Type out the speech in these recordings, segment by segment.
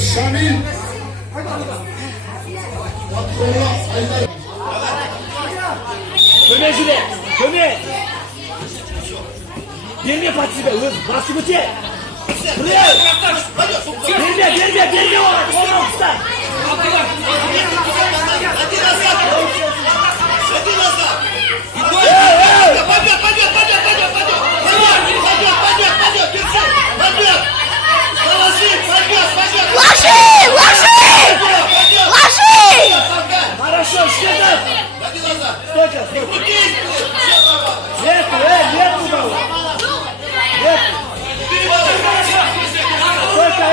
Şamil. Köme Jüle, köme. Gelme Patisi hız, bastı kutuya. Buraya. Gelme oğlum usta. Хорошо, что-то. Стойка. Нету того. Нету. Стойка,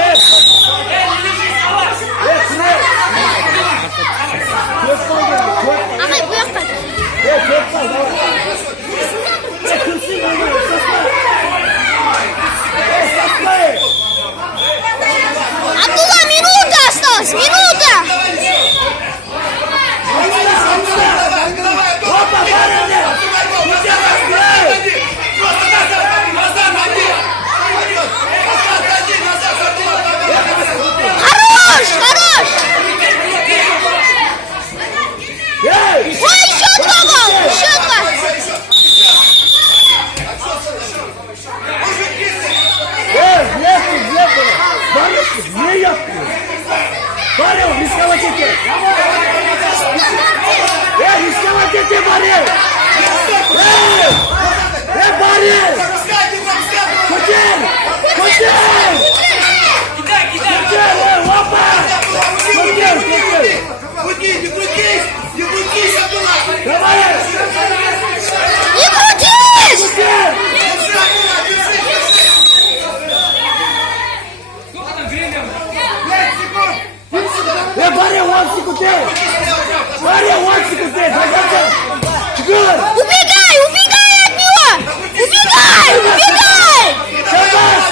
Абдулла, минута осталась, минута! Хорош! Ой, еще два гола! Еще два! Не yaptı. Barrio, riscava tete. Riscava tete, Barrio. Barrio. Koçer. Opa. Koçer. Не крутись! Barrio, 1 секунд. Барrio, 1 секунд. Good. Убегай от него! Убегай! Шабаш.